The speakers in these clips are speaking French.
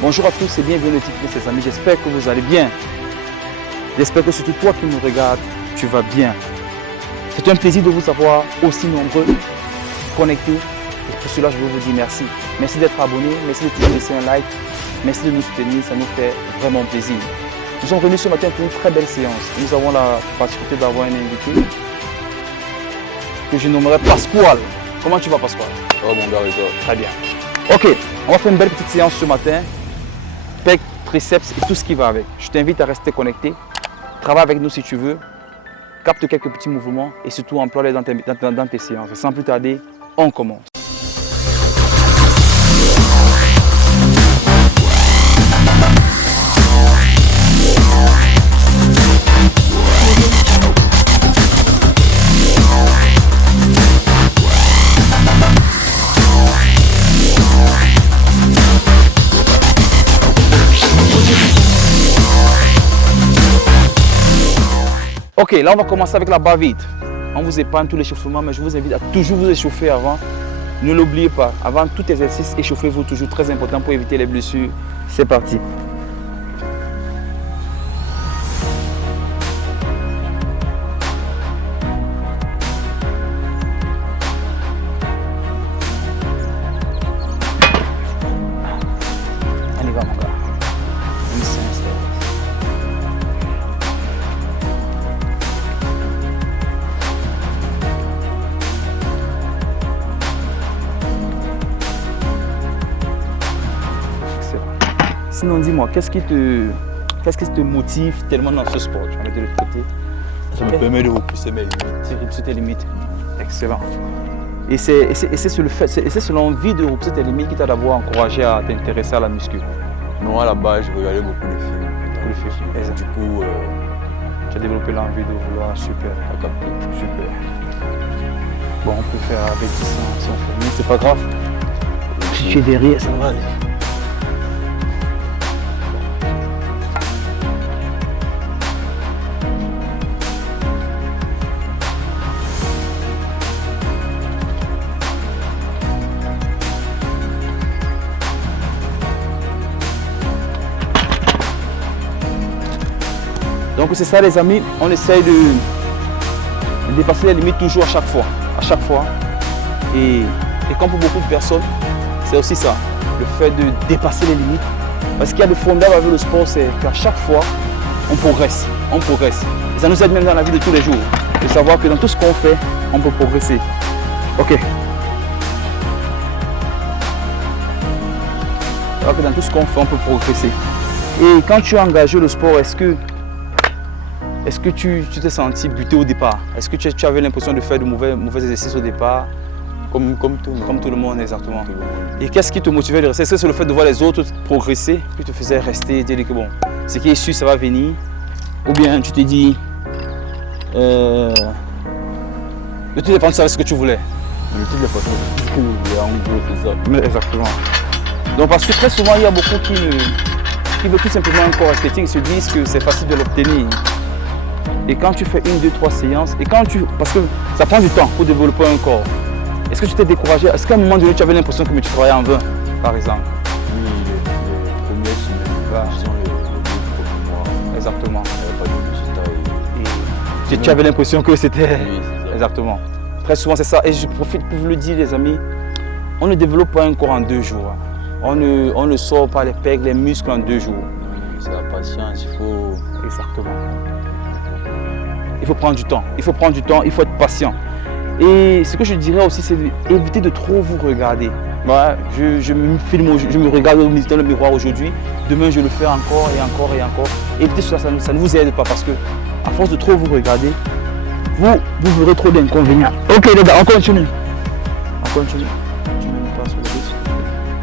Bonjour à tous et bienvenue au TikTok de ses amis, j'espère que vous allez bien. J'espère que surtout toi qui nous regardes, tu vas bien. C'est un plaisir de vous avoir aussi nombreux, connectés. Et pour cela, je veux vous dire merci. Merci d'être abonné, merci de toujours laisser un like, merci de nous soutenir, ça nous fait vraiment plaisir. Nous sommes venus ce matin pour une très belle séance. Nous avons la particularité d'avoir un invité que je nommerai Pasquale. Comment tu vas, Pasquale? Oh mon gars, et toi? Très bien. Ok, on va faire une belle petite séance ce matin. Pec, triceps et tout ce qui va avec. Je t'invite à rester connecté. Travaille avec nous si tu veux. Capte quelques petits mouvements et surtout emploie-les dans tes séances. Sans plus tarder, on commence. Ok, là on va commencer avec la barre vide. On vous épargne tout l'échauffement, mais je vous invite à toujours vous échauffer avant. Ne l'oubliez pas, avant tout exercice, échauffez-vous toujours, très important pour éviter les blessures. C'est parti. On y va mon gars. On s'installe. Sinon, dis-moi, qu'est-ce qui te motive tellement dans ce sport? Tu vas mettre de l'autre côté. Ça me permet de repousser mes limites. De repousser tes limites. Excellent. Et c'est l'envie de repousser tes limites qui t'a d'abord encouragé à t'intéresser à la muscu. Non, à la base, je regardais beaucoup de films. Et du coup, tu as développé l'envie de vouloir. Super. Super. Bon, on peut faire avec 10 si on fait mieux, c'est pas grave. Si tu es derrière, ça va aller. Donc c'est ça les amis, on essaye de dépasser les limites toujours à chaque fois. Et comme pour beaucoup de personnes, c'est aussi ça, le fait de dépasser les limites. Parce qu'il y a de fondamental avec le sport, c'est qu'à chaque fois, on progresse. Et ça nous aide même dans la vie de tous les jours, de savoir que dans tout ce qu'on fait, on peut progresser. Ok. Alors que dans tout ce qu'on fait, on peut progresser. Et quand tu as engagé le sport, est-ce que tu t'es senti buté au départ? Est-ce que tu avais l'impression de faire de mauvais exercices au départ? comme tout le monde, exactement. Et qu'est-ce qui te motivait de rester? Est-ce que c'est le fait de voir les autres progresser qui te faisait rester et te dire que bon, ce qui est sûr, ça va venir? Ou bien tu te dis, de toutes les façons, tu savais ce que tu voulais? De toutes les façons, ce que je voulais, en gros, c'est ça. Mais exactement. Donc parce que très souvent, il y a beaucoup qui veulent tout simplement un corps esthétique, ils se disent que c'est facile de l'obtenir. Et quand tu fais 1, 2, 3 séances, parce que ça prend du temps pour développer un corps. Est-ce que tu t'es découragé? Est-ce qu'à un moment donné, tu avais l'impression que tu travaillais en vain, par exemple? Oui, les premières semaines, disons les 2 premiers mois. Exactement. Il n'y avait pas de résultat. Tu avais l'impression que c'était... Oui, c'est ça. Exactement. Très souvent, c'est ça. Et je profite pour vous le dire, les amis, on ne développe pas un corps en 2 jours. On ne sort pas les pecs, les muscles en 2 jours. Oui, c'est la patience, il faut... Exactement. faut prendre du temps. Il faut prendre du temps, il faut être patient. Et ce que je dirais aussi, c'est d'éviter de trop vous regarder. Voilà, je me filme, je me regarde dans le miroir aujourd'hui. Demain, je le fais encore et encore et encore. Évitez cela, ça ne vous aide pas parce que, à force de trop vous regarder, vous verrez trop d'inconvénients. Ok les gars, on continue. On continue. Tu mets une passe sur le disque.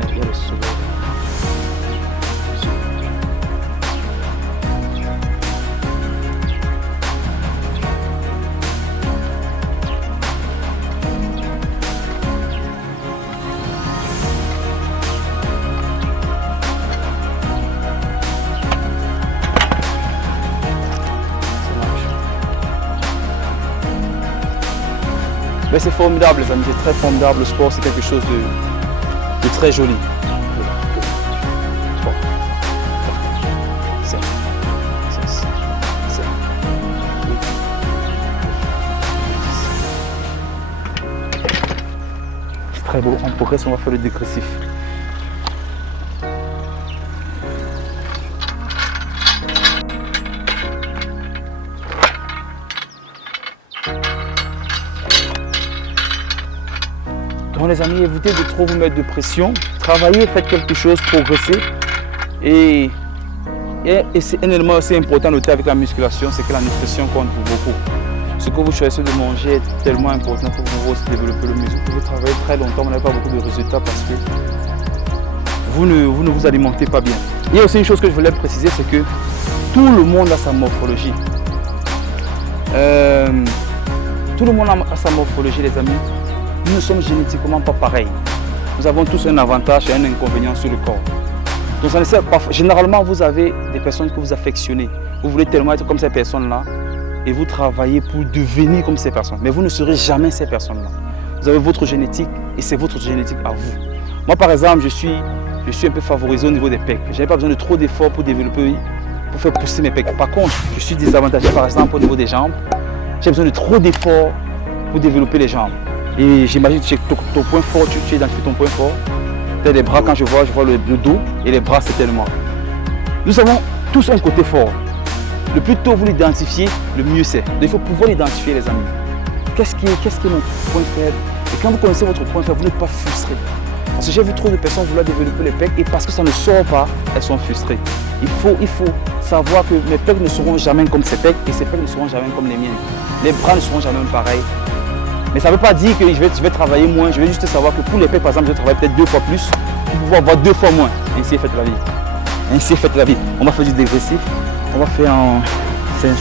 Il y a le second. Mais c'est formidable les amis, c'est très formidable. Le sport c'est quelque chose de très joli. 3, 4, 5, 6, 7, 8. C'est très beau, on progresse, on va faire le dégressif. Donc les amis, évitez de trop vous mettre de pression, travaillez, faites quelque chose, progressez. Et c'est un élément assez important à noter avec la musculation, c'est que la nutrition compte pour beaucoup. Ce que vous choisissez de manger est tellement important pour vous aussi développer le muscle. Vous pouvez travailler très longtemps, vous n'avez pas beaucoup de résultats parce que vous ne vous alimentez pas bien. Il y a aussi une chose que je voulais préciser, c'est que tout le monde a sa morphologie. Tout le monde a sa morphologie les amis. Nous ne sommes génétiquement pas pareils. Nous avons tous un avantage et un inconvénient sur le corps. Donc ça nécessite, généralement, vous avez des personnes que vous affectionnez. Vous voulez tellement être comme ces personnes-là et vous travaillez pour devenir comme ces personnes. Mais vous ne serez jamais ces personnes-là. Vous avez votre génétique et c'est votre génétique à vous. Moi, par exemple, je suis un peu favorisé au niveau des pecs. Je n'ai pas besoin de trop d'efforts pour développer, pour faire pousser mes pecs. Par contre, je suis désavantagé par exemple au niveau des jambes. J'ai besoin de trop d'efforts pour développer les jambes. Et j'imagine que ton point fort, tu identifies ton point fort. Les bras, quand je vois le dos et les bras, c'est tellement. Nous avons tous un côté fort. Le plus tôt vous l'identifiez, le mieux c'est. Il faut pouvoir l'identifier les amis. Qu'est-ce qui est mon point faible? Et quand vous connaissez votre point faible, vous n'êtes pas frustré. Parce que j'ai vu trop de personnes vouloir développer les pecs et parce que ça ne sort pas, elles sont frustrées. Il faut savoir que mes pecs ne seront jamais comme ces pecs et ces pecs ne seront jamais comme les miennes. Les bras ne seront jamais pareils. Mais ça ne veut pas dire que je vais travailler moins. Je vais juste savoir que pour les pecs, par exemple, je vais travailler peut-être 2 fois plus pour pouvoir avoir 2 fois moins. Ainsi est faite la vie. Ainsi est faite la vie. On va faire du dégressif. On va faire en 5.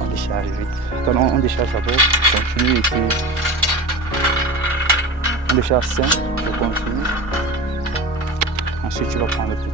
On décharge vite. Quand on décharge d'abord, continue et puis on décharge 5, je continue. Ensuite tu vas prendre le plus.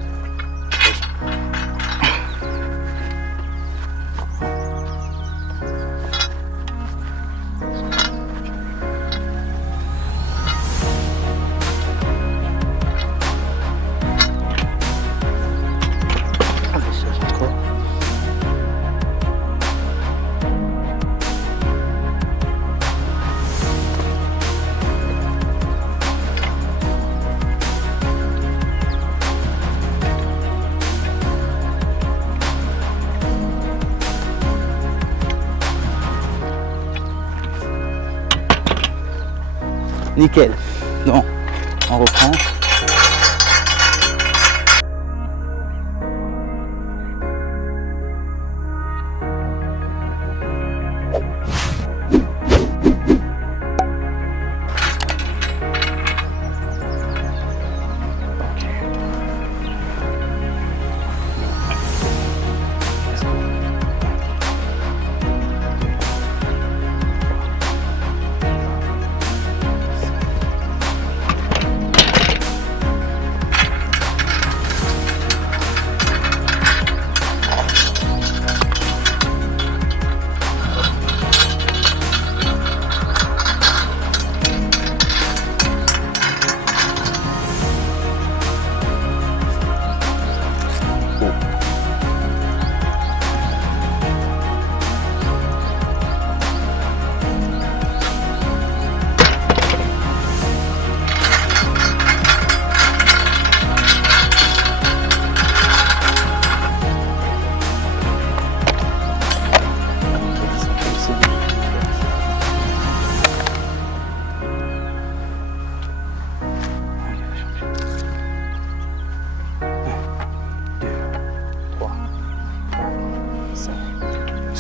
Nickel. Donc, on reprend.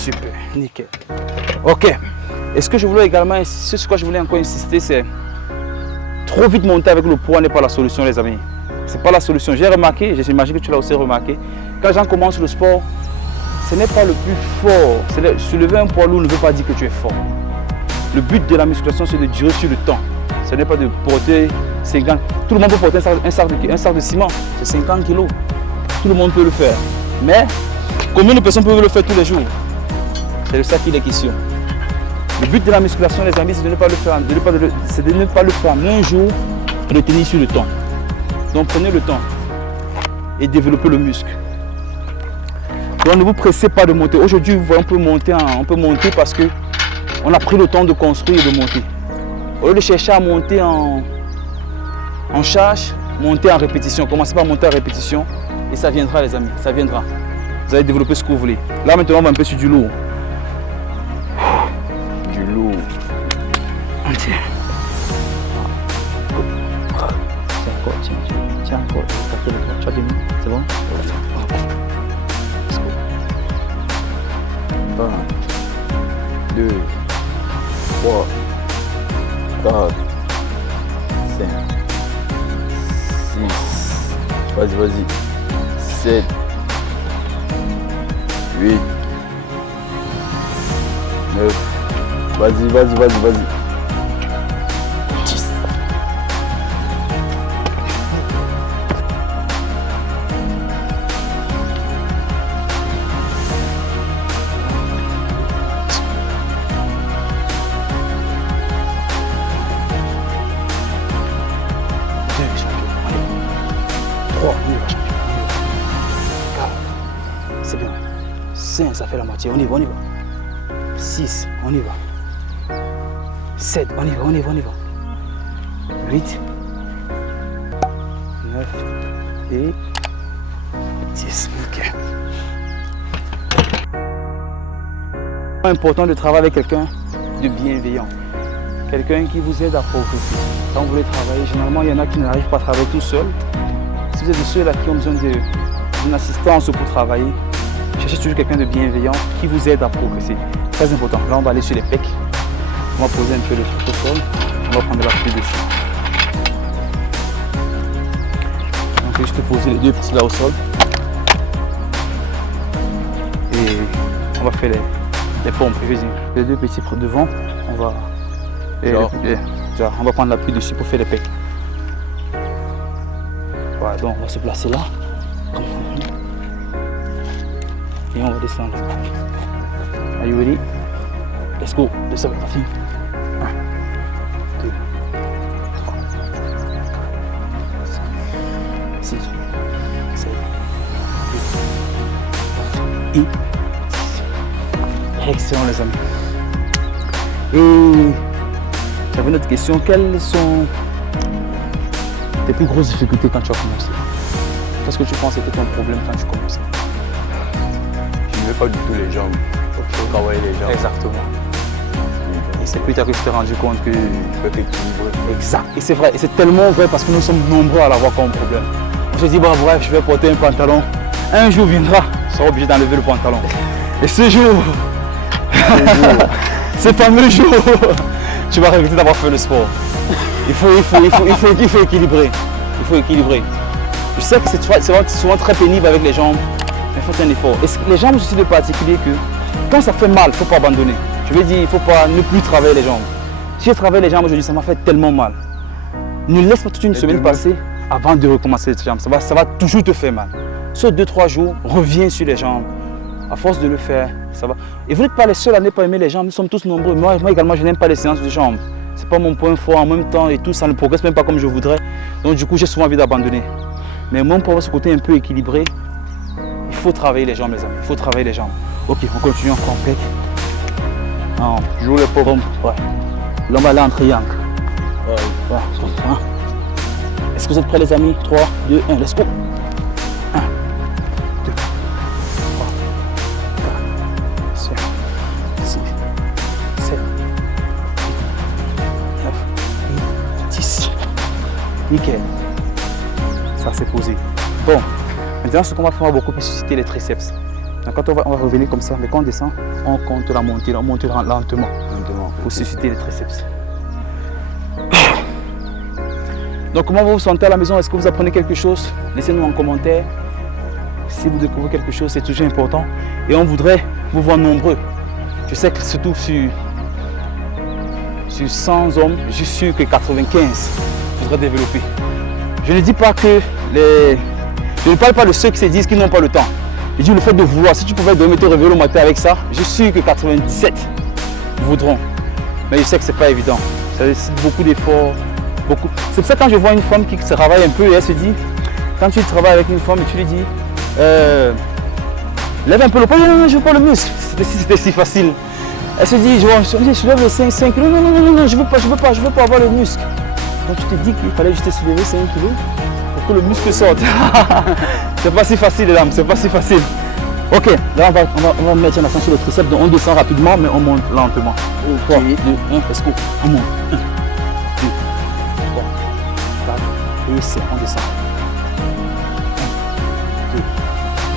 Super, nickel. Ok. Et ce que je voulais également, ce sur quoi je voulais encore insister, c'est trop vite monter avec le poids n'est pas la solution, les amis. C'est pas la solution. J'ai remarqué, j'imagine que tu l'as aussi remarqué, quand les gens commencent le sport, ce n'est pas le plus fort. Soulever un poids lourd ne veut pas dire que tu es fort. Le but de la musculation, c'est de durer sur le temps. Ce n'est pas de porter 50. Tout le monde peut porter un sac de ciment, c'est 50 kg. Tout le monde peut le faire. Mais combien de personnes peuvent le faire tous les jours? C'est de ça qu'il est question. Le but de la musculation, les amis, c'est de ne pas le faire, en un jour et de tenir sur le temps. Donc prenez le temps et développez le muscle. Donc ne vous pressez pas de monter. Aujourd'hui, on peut monter parce qu'on a pris le temps de construire et de monter. Au lieu de chercher à monter en charge, monter en répétition. Commencez par monter en répétition et ça viendra, les amis, ça viendra. Vous allez développer ce que vous voulez. Là maintenant, on va un peu sur du lourd. Du lourd. Tiens. Tiens encore. Tu as fini? C'est bon? Let's go. 1, 2, 3, 4, 5, 6, vas-y, 7, 8, 9, vas-y. 10. C'est bien. 5, ça fait la moitié. On y va. 6, on y va. 7, on y va. 8, 9 et 10. Ok. C'est important de travailler avec quelqu'un de bienveillant. Quelqu'un qui vous aide à progresser. Quand vous voulez travailler, généralement, il y en a qui n'arrivent pas à travailler tout seul. Si vous êtes de ceux-là qui ont besoin d'une assistance pour travailler, cherchez toujours quelqu'un de bienveillant qui vous aide à progresser. Très important. Là, on va aller sur les pecs. On va poser un peu le truc au sol. On va prendre l'appui dessus. On va juste poser les deux petits là au sol. Et on va faire les pompes. Les deux petits devant, on va... on va prendre l'appui dessus pour faire les pecs. Voilà, donc on va se placer là. Et on va descendre. Are you ready? Let's go. Descends, parti. 1, 2, 3, 5, 6, 7, 8, 9 et 10. Excellent, les amis. Et j'avais une autre question. Quelles sont tes plus grosses difficultés quand tu as commencé? Qu'est-ce que tu penses était ton problème quand tu commençais? Je ne veux pas du tout les jambes. Il faut travailler les jambes. Exactement. Et c'est plus tard que tu t'es rendu compte que... Il faut être équilibré. Exact. Et c'est vrai. Et c'est tellement vrai parce que nous sommes nombreux à l'avoir comme problème. On se dit, bah, bref, je vais porter un pantalon. Un jour viendra, tu seras obligé d'enlever le pantalon. Et ce jour, ce fameux jour, tu vas regretter d'avoir fait le sport. Il faut équilibrer. Il faut équilibrer. Je sais que c'est souvent très pénible avec les jambes, mais il faut faire un effort. Et les jambes, je suis de particulier que quand ça fait mal, il ne faut pas abandonner. Je veux dire, il ne faut pas ne plus travailler les jambes. Si je travaille les jambes aujourd'hui, ça m'a fait tellement mal. Ne laisse pas toute une semaine passer avant de recommencer les jambes. Ça va toujours te faire mal. Sauf 2-3 jours, reviens sur les jambes. À force de le faire, ça va. Et vous n'êtes pas les seuls à ne pas aimer les jambes, nous sommes tous nombreux. Moi également, je n'aime pas les séances de jambes. Ce n'est pas mon point fort en même temps et tout, ça ne progresse même pas comme je voudrais. Donc du coup, j'ai souvent envie d'abandonner. Mais même pour avoir ce côté un peu équilibré, il faut travailler les jambes, les amis. Il faut travailler les jambes. Ok, on continue encore en pec. Joue les paumes. Ouais. Là, on va aller en triangle. Ouais. Est-ce que vous êtes prêts, les amis? 3, 2, 1, let's go. 1, 2, 3, 4, 5, 6, 7, 8, 9, 10. Nickel. Ça, c'est posé. Bon, maintenant, ce qu'on va faire, on va beaucoup plus susciter les triceps. Donc quand on va revenir comme ça, mais quand on descend, on compte la montée, on monte lentement pour susciter les triceps. Donc comment vous vous sentez à la maison? Est-ce que vous apprenez quelque chose? Laissez-nous en commentaire. Si vous découvrez quelque chose, c'est toujours important. Et on voudrait vous voir nombreux. Je sais que surtout sur 100 hommes, je suis sûr que 95 voudraient développer. Je ne dis pas que je ne parle pas de ceux qui se disent qu'ils n'ont pas le temps. Je dis le fait de vouloir. Si tu pouvais dormir te réveiller le matin avec ça, je suis sûr que 97 voudront. Mais je sais que ce n'est pas évident. Ça nécessite beaucoup d'efforts. C'est pour ça que quand je vois une femme qui travaille un peu et elle se dit, quand tu travailles avec une femme et tu lui dis, lève un peu le poids, non, je veux pas le muscle. C'était si facile. Elle se dit, je lève les 5 kg, non, je veux pas avoir le muscle. Donc tu te dis qu'il fallait juste soulever 5 kg pour que le muscle sorte. C'est pas si facile, les dames, c'est pas si facile. Ok, là on va mettre l'accent sur le triceps, donc on descend rapidement, mais on monte lentement. 3, 2, 1, let's go, on monte. 1, 2, 3, 4, et c'est, on descend. 1, 2,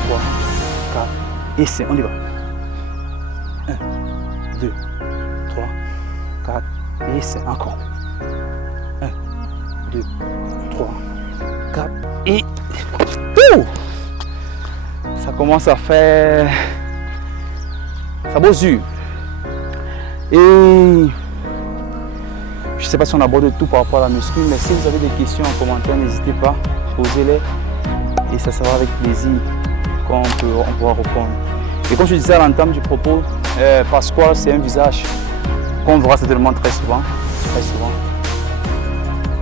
3, 4, et c'est, on y va. 1, 2, 3, 4, et c'est encore. 1, 2, 3, 4, et... Ouh! Ça commence à faire... Ça bossure. Et... Je ne sais pas si on aborde tout par rapport à la muscu, mais si vous avez des questions en commentaire, n'hésitez pas, posez-les. Et ça sera avec plaisir qu'on pourra répondre. Et comme je disais à l'entame du propos, Pasquale, c'est un visage qu'on verra certainement très souvent.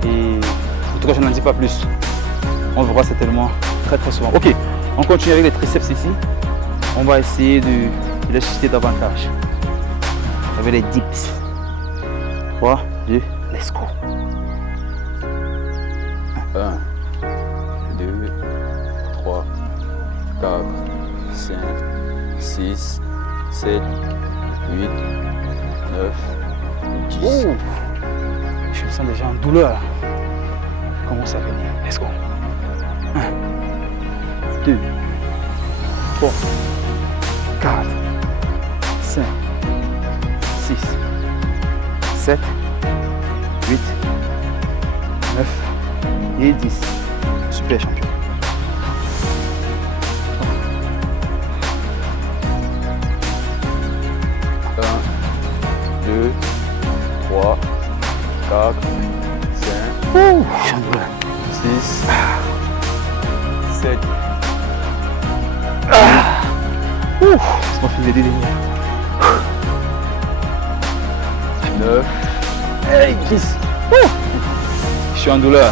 Et en tout cas, je n'en dis pas plus. On verra certainement très souvent. Ok, on continue avec les triceps ici. On va essayer de les susciter davantage. Avec les dips. 3, 2, let's go. 1, 2, 3, 4, 5, 6, 7, 8, 9, 10. Oh, je me sens déjà en douleur là. Commence à venir. Let's go. 1, 2, 3, 4, 5, 6, 7, 8, 9 et 10. Super champion. 1, 2, 3, 4, 5, 6, 7. C'est mon fils de délire. 9. Hey, 10. Je suis en douleur.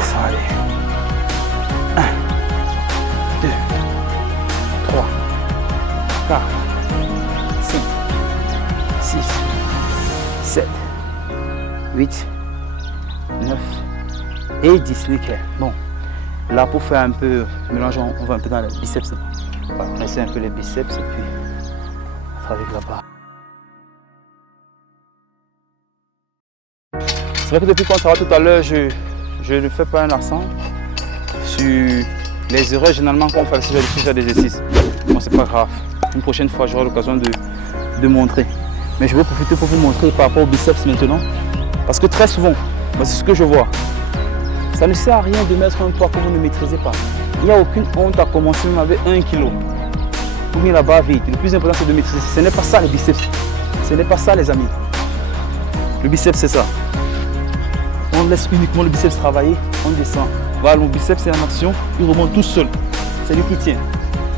Ça va aller. 1, 2, 3, 4, 5, 6, 7, 8, 9 et 10. Nickel. Bon, là pour faire un peu mélange, on va un peu dans les biceps. On va presser un peu les biceps et puis avec la barre. C'est vrai que depuis qu'on travaille tout à l'heure, je ne fais pas un accent sur les erreurs généralement qu'on fait sur ce genre d'exercice. Bon, c'est pas grave. Une prochaine fois, j'aurai l'occasion de montrer. Mais je vais profiter pour vous montrer par rapport aux biceps maintenant. Parce que très souvent, c'est ce que je vois. Ça ne sert à rien de mettre un poids que vous ne maîtrisez pas. Il n'y a aucune honte à commencer même avec 1 kg. Pour venir là-bas vite. Le plus important, c'est de maîtriser. Ce n'est pas ça les biceps. Ce n'est pas ça les amis. Le biceps, c'est ça. On laisse uniquement le biceps travailler, on descend. Voilà, mon biceps c'est en action, il remonte tout seul. C'est lui qui tient.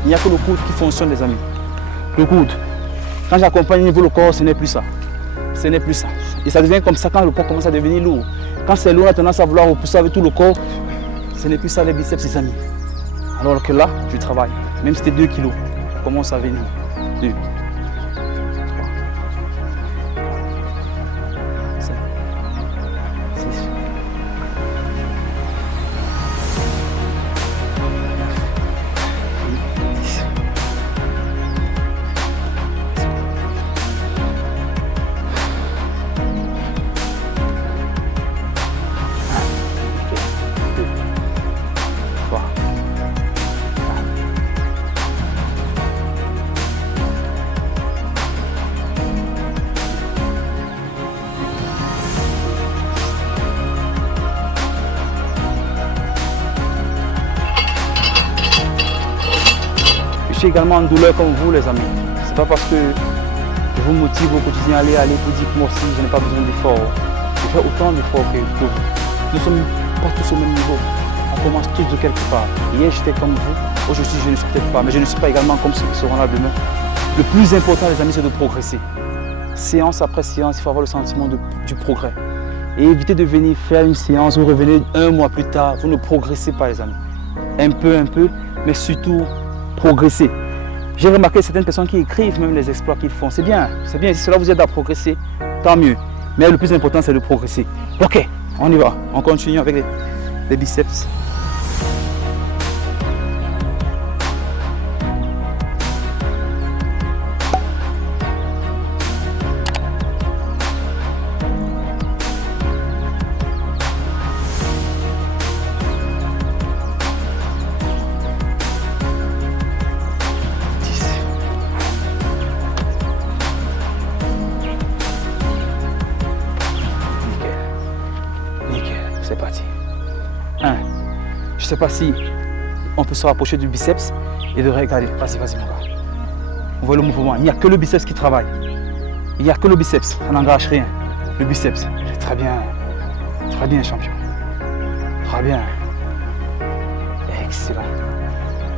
Il n'y a que le coude qui fonctionne, les amis. Le coude. Quand j'accompagne au niveau du corps, ce n'est plus ça. Ce n'est plus ça. Et ça devient comme ça quand le corps commence à devenir lourd. Quand c'est lourd, on a tendance à vouloir repousser avec tout le corps. Ce n'est plus ça les biceps, les amis. Alors que là, je travaille. Même si c'était 2 kg, ça commence à venir. 2. 5, suis également en douleur comme vous, les amis. C'est pas parce que je vous motive au quotidien, allez, pour dire que moi aussi, je n'ai pas besoin d'efforts. Je fais autant d'efforts que vous. Nous ne sommes pas tous au même niveau. On commence tous de quelque part. Hier, j'étais comme vous. Aujourd'hui, je ne suis peut-être pas. Mais je ne suis pas également comme ceux qui seront là demain. Le plus important, les amis, c'est de progresser. Séance après séance, il faut avoir le sentiment du progrès. Et évitez de venir faire une séance, vous revenez un mois plus tard, vous ne progressez pas, les amis. Un peu, mais surtout progresser. J'ai remarqué certaines personnes qui écrivent même les exploits qu'ils font. C'est bien, si cela vous aide à progresser, tant mieux. Mais le plus important, c'est de progresser. Ok, on y va. On continue avec les biceps. C'est parti. 1. Je ne sais pas si on peut se rapprocher du biceps et de regarder. Vas-y, mon gars. On voit le mouvement. Il n'y a que le biceps qui travaille. Il n'y a que le biceps. Ça n'engage rien. Le biceps. Très bien. Très bien, champion. Très bien. Excellent.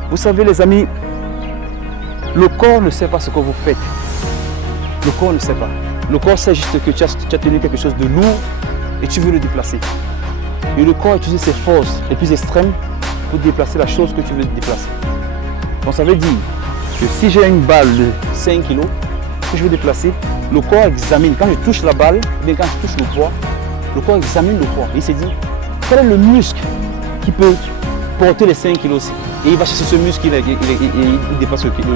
Vous savez, les amis, le corps ne sait pas ce que vous faites. Le corps ne sait pas. Le corps sait juste que tu as tenu quelque chose de lourd et tu veux le déplacer. Et le corps utilise ses forces les plus extrêmes pour déplacer la chose que tu veux déplacer. Donc ça veut dire que si j'ai une balle de 5 kg que je veux déplacer, le corps examine. Quand je touche la balle, ou bien quand je touche le poids, le corps examine le poids. Et il se dit, quel est le muscle qui peut porter les 5 kg aussi. Et il va chercher ce muscle, il dépasse le 2 kg.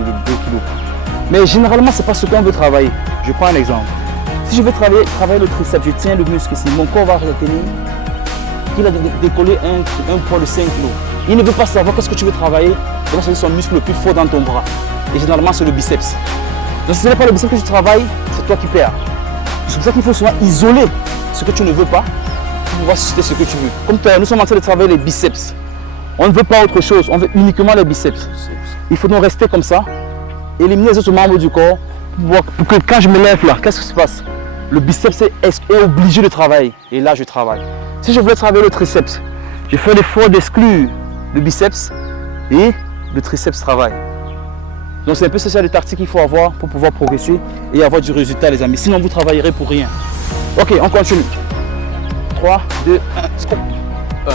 Mais généralement, ce n'est pas ce qu'on veut travailler. Je prends un exemple. Si je veux travailler le triceps, je tiens le muscle ici, mon corps va retenir qu'il a décollé un poids de 5 kg. Il ne veut pas savoir qu'est-ce que tu veux travailler. Il va chercher son muscle le plus fort dans ton bras. Et généralement, c'est le biceps. Donc si ce n'est pas le biceps que tu travailles, c'est toi qui perds. C'est pour ça qu'il faut souvent isoler ce que tu ne veux pas pour pouvoir susciter ce que tu veux. Comme toi, nous sommes en train de travailler les biceps. On ne veut pas autre chose, on veut uniquement les biceps. Il faut donc rester comme ça, éliminer les autres membres du corps pour que quand je me lève là, qu'est-ce qui se passe? Le biceps est obligé de travailler. Et là, je travaille. Si je voulais travailler le triceps, je fais l'effort d'exclure le biceps et le triceps travaille. Donc c'est un peu ce genre de tactique qu'il faut avoir pour pouvoir progresser et avoir du résultat, les amis. Sinon, vous travaillerez pour rien. Ok, on continue. 3, 2, 1, stop. 1,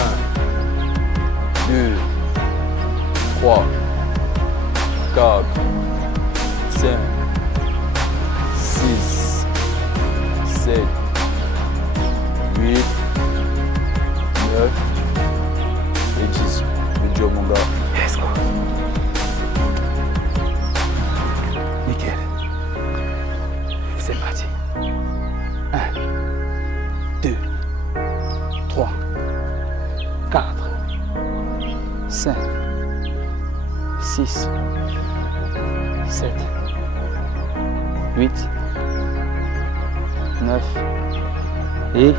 2, 3, 4, 5, 6, 7, 8, 9 et 10. Good job, mon gars. Let's go. Nickel. C'est parti. 1, 2, 3, 4, 5, 6, 7, 8, 9 et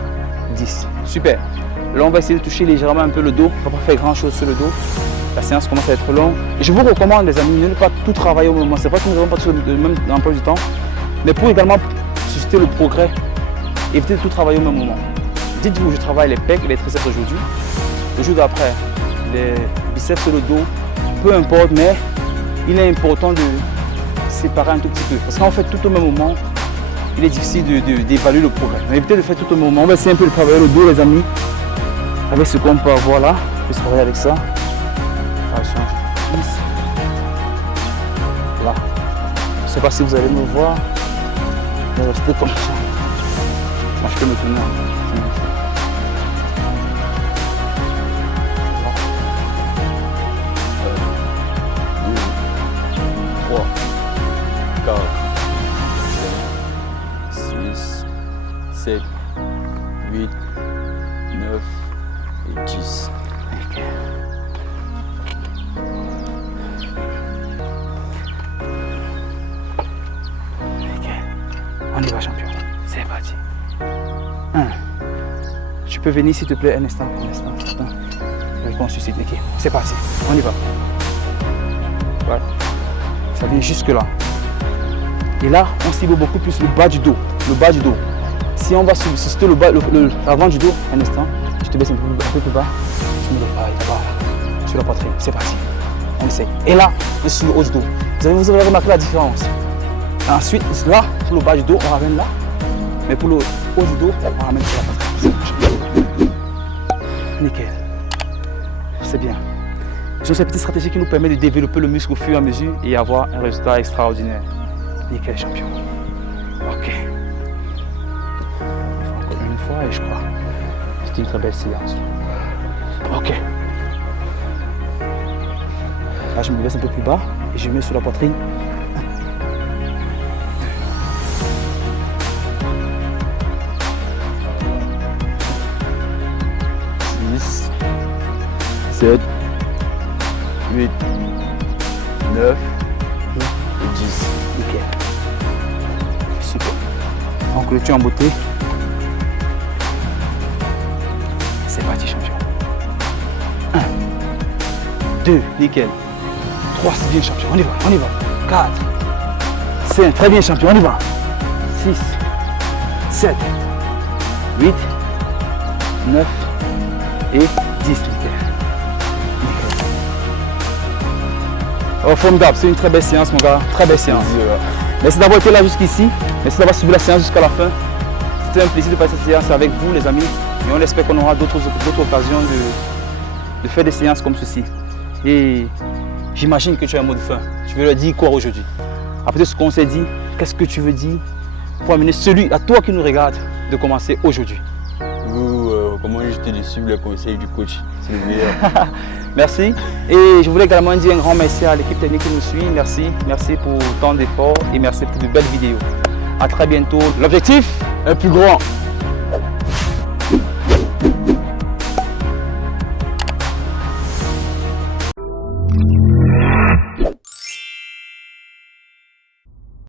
10. Super. Là, on va essayer de toucher légèrement un peu le dos. On ne va pas faire grand chose sur le dos. La séance commence à être longue. Et je vous recommande, les amis, de ne pas tout travailler au moment. C'est pas que nous n'avons pas tous le même emploi du temps. Mais pour également susciter le progrès, évitez de tout travailler au même moment. Dites-vous, je travaille les pecs et les triceps aujourd'hui. Le jour d'après, les biceps et le dos, peu importe, mais il est important de séparer un tout petit peu. Parce qu'en fait, tout au même moment, il est difficile d'évaluer le progrès. Mais évitez de faire tout au même moment. On va essayer un peu de travailler le dos, les amis. Avec ce qu'on peut avoir là, on peut travailler avec ça. On va changer. Là. Je ne sais pas si vous allez me voir. Je vais rester comme ça. Moi, je peux me tourner. 3, 4, 5, 6, 7, 8, 9 et 10. Okay. Ok. On y va, champion. C'est parti. 1. Tu peux venir, s'il te plaît, un instant. Attends. Je vais qu'on suscite. Ok. C'est parti. On y va. Ouais. Ça vient jusque là. Et là, on cible beaucoup plus le bas du dos. Le bas du dos. Si on va solliciter l'avant du dos, un instant, je te baisse un peu plus bas. Je me lève là-bas, sur la poitrine. C'est parti. On essaye. Et là, on est sur le haut du dos. Vous avez remarqué la différence. Ensuite, là, sur le bas du dos, on ramène là. Mais pour le haut du dos, on ramène sur la poitrine. Nickel. C'est bien. Ce sont ces petites stratégies qui nous permettent de développer le muscle au fur et à mesure et avoir un résultat extraordinaire. Nickel, champion. Ok. Encore une fois et je crois. C'était une très belle séance. Ok. Là, je me baisse un peu plus bas et je mets sur la poitrine. 6, 7, 8, 9 et 10. Nickel. Super. On clôture en beauté. C'est parti, champion. 1, 2, nickel. 3, c'est bien, champion. On y va, on y va. 4, 5, très bien, champion. On y va. 6, 7, 8, 9 et 10, nickel. Oh, formidable, c'est une très belle séance, mon gars. Très belle séance. Merci d'avoir été là jusqu'ici. Merci d'avoir suivi la séance jusqu'à la fin. C'était un plaisir de passer cette séance avec vous, les amis. Et on espère qu'on aura d'autres occasions de faire des séances comme ceci. Et j'imagine que tu as un mot de fin. Tu veux leur dire quoi aujourd'hui? Après ce qu'on s'est dit, qu'est-ce que tu veux dire pour amener celui à toi qui nous regarde de commencer aujourd'hui? Comment juste de suivre les conseils du coach? C'est le meilleur. Merci. Et je voulais également dire un grand merci à l'équipe technique qui nous suit. Merci. Merci pour tant d'efforts et merci pour de belles vidéos. À très bientôt. L'objectif est plus grand.